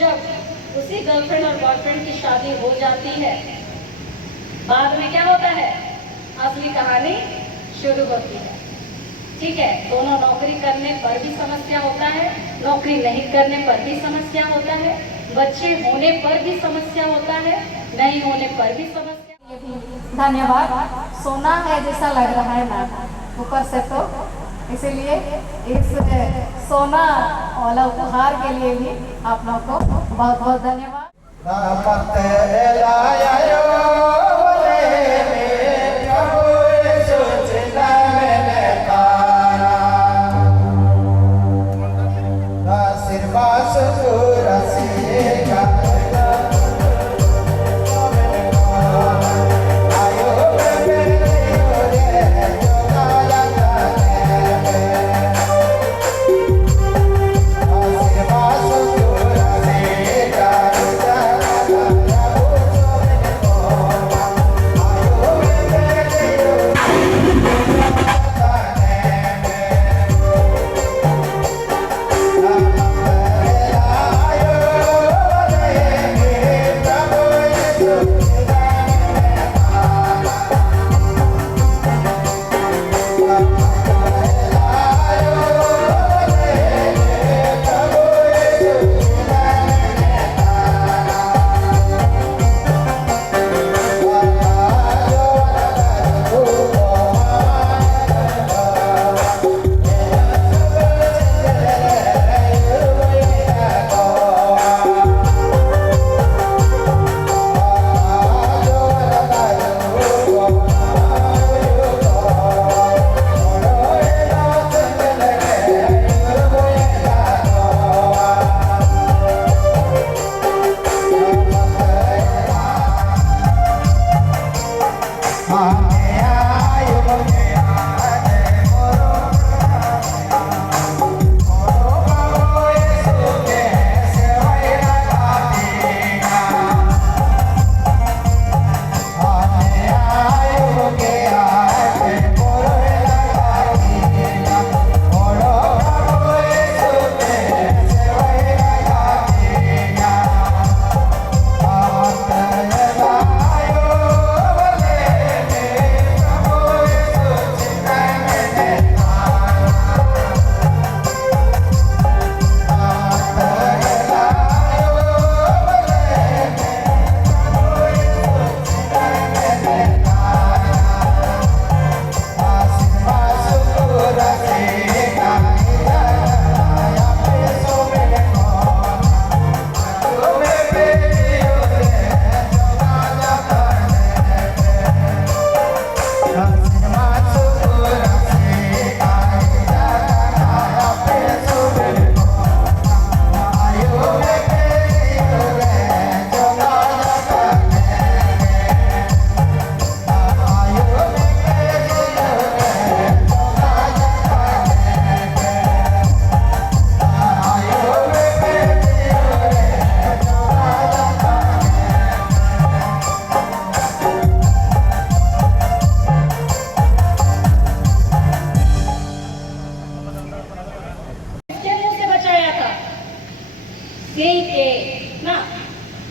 जब उसी गर्लफ्रेंड और बॉयफ्रेंड की शादी हो जाती है, बाद में क्या होता है, असली कहानी शुरू होती है। ठीक है, दोनों नौकरी करने पर भी समस्या होता है, नौकरी नहीं करने पर भी समस्या होता है, बच्चे होने पर भी समस्या होता है, नहीं होने पर भी समस्या। धन्यवाद। सोना है जैसा लग रहा है मैम ऊपर से, तो इसीलिए इस सोना वाला उपहार के लिए भी आप लोग को बहुत बहुत धन्यवाद।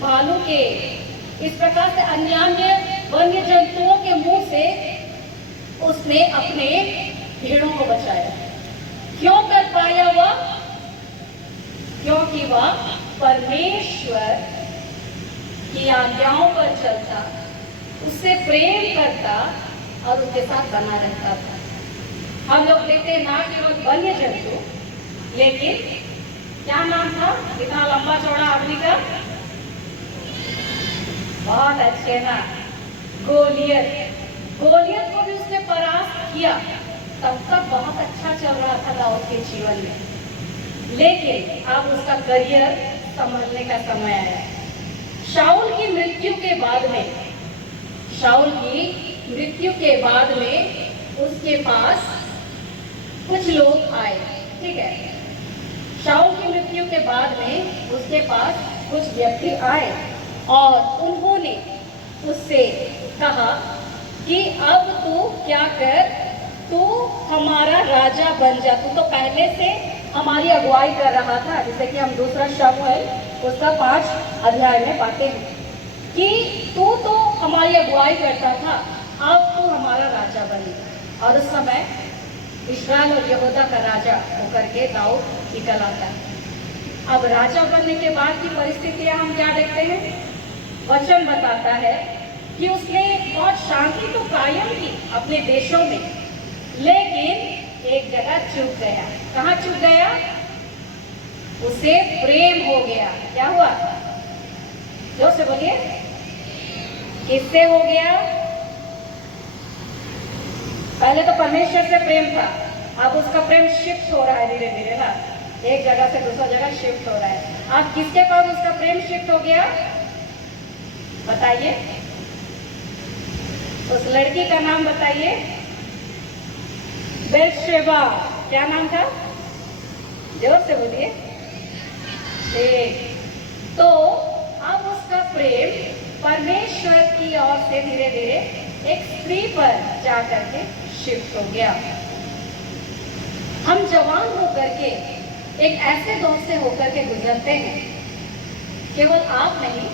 भालू के, इस प्रकार से अन्यान्य वन्य जंतुओं के मुंह से उसने अपने भेड़ों को बचाया। क्यों कर पाया वह? क्योंकि वह परमेश्वर की आज्ञाओं पर चलता, उससे प्रेम करता और उसके साथ बना रहता था। हम लोग देखते हैं ना केवल वन्य जंतु, लेकिन क्या नाम था इतना लंबा चौड़ा आदमी का? बहुत अच्छे ना, गोलियत। गोलियत को भी उसने परास्त किया। तब तक बहुत अच्छा चल रहा था दाऊद के जीवन में, लेकिन अब उसका करियर संभलने का समय आया। शाऊल की मृत्यु के बाद में, शाऊल की मृत्यु के बाद में उसके पास कुछ लोग आए। ठीक है, शाऊल की मृत्यु के बाद में उसके पास कुछ व्यक्ति आए और उन्होंने उससे कहा कि अब तू क्या कर, तू हमारा राजा बन जा। तू तो पहले से हमारी अगुवाई कर रहा था, जैसे कि हम 2 शमूएल उसका 5 अध्याय में पाते हैं कि तू तो हमारी अगुवाई करता था, अब तू हमारा राजा बने। और उस समय इस्राएल और यहूदा का राजा होकर के दाऊद निकल आता है। अब राजा बनने के बाद की परिस्थितियां हम क्या देखते हैं? वचन बताता है कि उसने बहुत शांति तो कायम की अपने देशों में, लेकिन एक जगह चूक गया। कहाँ चूक गया? उसे प्रेम हो गया। क्या हुआ? जोर से बोलिए, किससे हो गया? पहले तो परमेश्वर से प्रेम था, अब उसका प्रेम शिफ्ट हो रहा है धीरे धीरे ना, एक जगह से दूसरा जगह शिफ्ट हो रहा है। अब किसके पास उसका प्रेम शिफ्ट हो गया? बताइए, उस लड़की का नाम बताइए। बेतशेबा। क्या नाम था? जोर से बोलिए। तो अब उसका प्रेम परमेश्वर की ओर से धीरे धीरे एक स्त्री पर जाकर के शिफ्ट हो गया। हम जवान होकर के एक ऐसे दौर से होकर के गुजरते हैं, केवल आप नहीं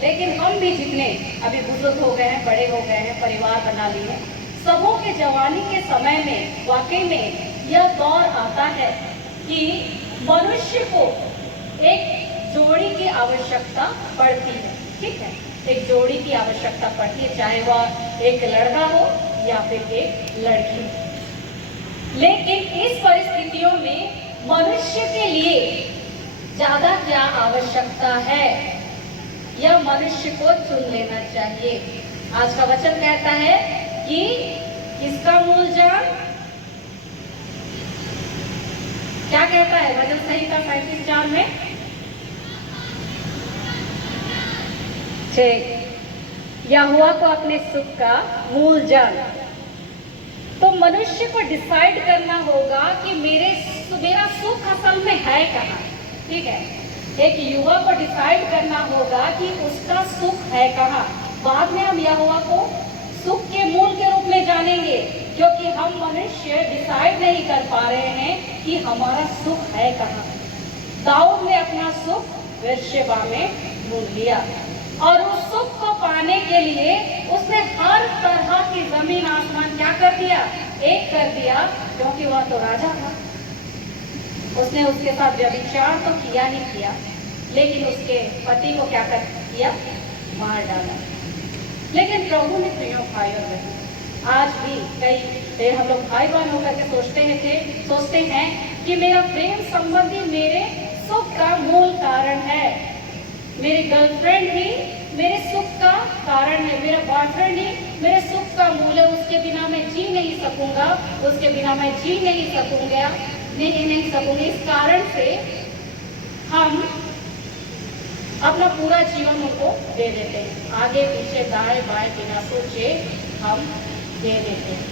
लेकिन हम भी जितने अभी बुजुर्ग हो गए हैं, बड़े हो गए हैं, परिवार बना लिए, सबों के जवानी के समय में वाकई में यह दौर आता है कि मनुष्य को एक जोड़ी की आवश्यकता पड़ती है। ठीक है, एक जोड़ी की आवश्यकता पड़ती है, चाहे वह एक लड़का हो या फिर एक लड़की हो। लेकिन इस परिस्थितियों में मनुष्य के लिए ज्यादा क्या आवश्यकता है, यह मनुष्य को चुन लेना चाहिए। आज का वचन कहता है कि किसका मूल जान? क्या कहता है भजन संहिता 37:4 में? यहोवा को अपने सुख का मूल जान। तो मनुष्य को डिसाइड करना होगा कि मेरा सुख असल में है कहाँ। ठीक है, एक युवा को डिसाइड करना होगा कि उसका सुख है कहाँ। बाद में हम यहोवा को सुख के मूल के रूप में जानेंगे, क्योंकि हम मनुष्य डिसाइड नहीं कर पा रहे हैं कि हमारा सुख है कहाँ। दाऊद ने अपना सुख बेतशेबा में ढूंढ लिया और उस सुख को पाने के लिए उसने हर तरह की जमीन आसमान क्या कर दिया? एक कर दिया, क्योंकि वह तो राजा था। उसने उसके साथ व्यभिचार तो किया ही किया, लेकिन उसके पति को क्या कर किया? मार डाला। लेकिन प्रभु ने प्रियो भाई और बहन, आज भी कई हम लोग भाई बहन होकर के सोचते हैं कि मेरा प्रेम संबंधी मेरे सुख का मूल कारण है, मेरी गर्लफ्रेंड ही मेरे सुख का कारण है, मेरा बॉयफ्रेंड ही मेरे सुख का मूल है, उसके बिना मैं जी नहीं सकूंगा, उसके बिना मैं जी नहीं सकूंगा, नहीं सकूंगी। इस कारण से हम अपना पूरा जीवन उनको दे देते हैं, आगे पीछे दाएं बाएं बिना सोचे हम दे देते हैं,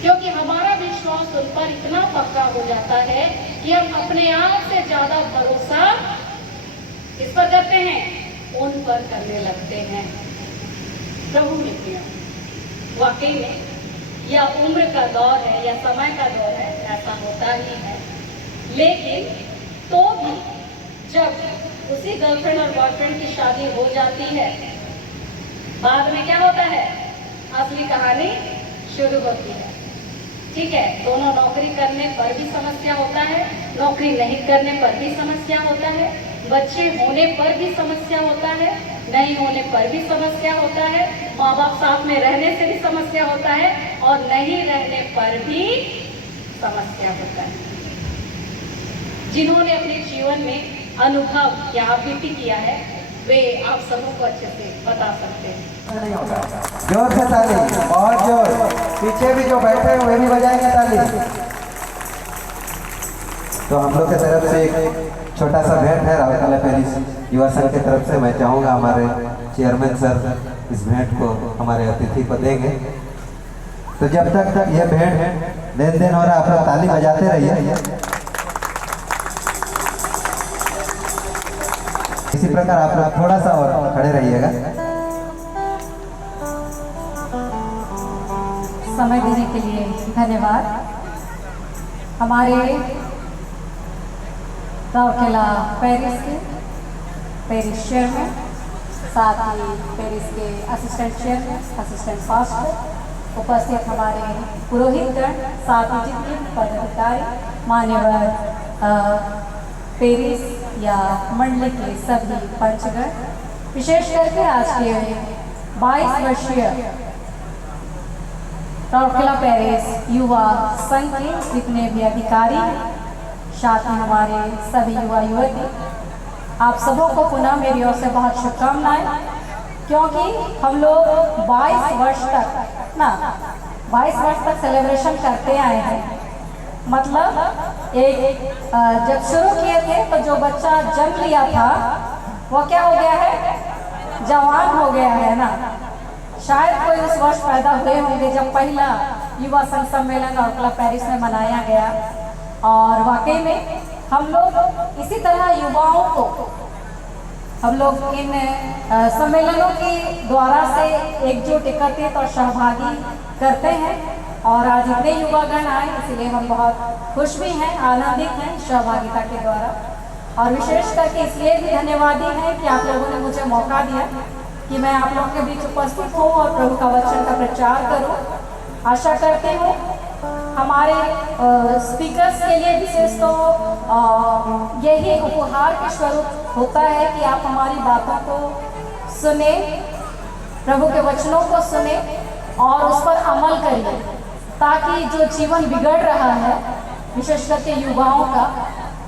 क्योंकि हमारा विश्वास उन पर इतना पक्का हो जाता है कि हम अपने आप से ज्यादा भरोसा किस पर करते हैं? उन पर करने लगते हैं। प्रभु मित्रों, वाकई में यह उम्र का दौर है या समय का दौर है, ऐसा होता ही है। लेकिन तो भी जब उसी गर्लफ्रेंड और बॉयफ्रेंड की शादी हो जाती है, बाद में क्या होता है? असली कहानी शुरू होती है। ठीक है, दोनों नौकरी करने पर भी समस्या होता है, नौकरी नहीं करने पर भी समस्या होता है, बच्चे होने पर भी समस्या होता है, नहीं होने पर भी समस्या होता है, माँ बाप साथ में रहने से भी समस्या होता है, और नहीं रहने पर भी समस्या होता है। जिन्होंने अपने जीवन में अनुभव या बीती किया है, वे आप सबों को अच्छे से बता सकते हैं। जोर से ताली, बहुत जोर। पीछे भी जो बैठे हैं वे भी बजाएंगे ताली। तो हम लोग की तरफ से एक छोटा सा भेंट है राउरकेला पेरिस युवा संघ की तरफ से। मैं चाहूँगा हमारे चेयरमैन सर इस भेंट को हमारे अतिथि को देंगे। तो जब तक ये भेंट लेन देन हो रहा है, आप लोग ताली बजाते रहिए। इसी प्रकार आप लोग थोड़ा सा और खड़े रहिएगा। समय देने के लिए धन्यवाद। हमारे राउरकेला पेरिस के पेरिस चेयरमैन, साथ ही पेरिस के असिस्टेंट चेयरमैन, असिस्टेंट पास्टर, उपस्थित हमारे पुरोहितगण, साथ ही जितने पदाधिकारी, मान्यवर पेरिस या मंडली के सभी पंचगण, विशेष करके आज के 22 वर्षीय राउरकेला पेरिस युवा संघ के जितने भी अधिकारी, साथ ही हमारे सभी युवा युवती, आप सबों को पुनः मेरी ओर से बहुत शुभकामनाएं, क्योंकि हम लोग 22 वर्ष तक सेलिब्रेशन करते आए हैं। मतलब जब शुरू किए थे तो जो बच्चा जन्म लिया था वो क्या हो गया है, जवान हो गया है ना। शायद कोई उस वर्ष पैदा हुए होंगे जब पहला युवा संघ सम्मेलन राउरकेला पेरिस में मनाया गया, और वाकई में हम लोग इसी तरह युवाओं को हम लोग इन सम्मेलनों के द्वारा से एकजुट, एकत्रित और सहभागी करते हैं। और आज इतने युवागण आए, इसलिए हम बहुत खुश भी हैं, आनंदित हैं सहभागिता के द्वारा। और विशेष करके इसलिए भी धन्यवादी हैं कि आप लोगों ने मुझे मौका दिया कि मैं आप लोगों के बीच उपस्थित हूँ और प्रभु का वचन का प्रचार करूँ। आशा करती हूँ हमारे स्पीकर्स के लिए विशेष तो यही उपहार के स्वरूप होता है कि आप हमारी बातों को सुने, प्रभु के वचनों को सुने और उस पर अमल करिए, ताकि जो जीवन बिगड़ रहा है विशेष करके युवाओं का,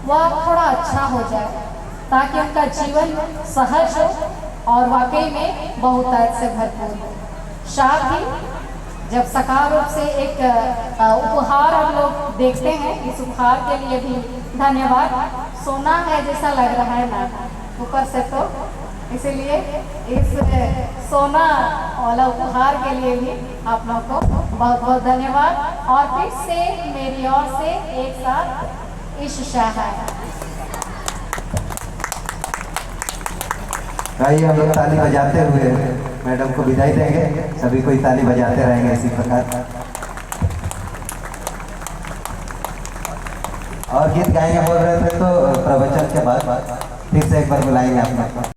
वह थोड़ा अच्छा हो जाए, ताकि उनका जीवन सहज हो और वाकई में बहुतायत से भरपूर हो। साथ ही जब सकार रूप से एक उपहार हम लोग देखते हैं, इस उपहार के लिए भी धन्यवाद। सोना है जैसा लग रहा है ना ऊपर से, तो इसीलिए इस सोना वाला उपहार के लिए भी आप लोगों को बहुत बहुत धन्यवाद। और फिर से मेरी ओर से एक साथ ईशा है। आइए हम लोग ताली बजाते हुए मैडम को विदाई देंगे। सभी कोई ताली बजाते रहेंगे इसी प्रकार, और गीत गाएंगे बोल रहे थे तो प्रवचन के बाद फिर से एक बार बुलाएंगे आप लोग को।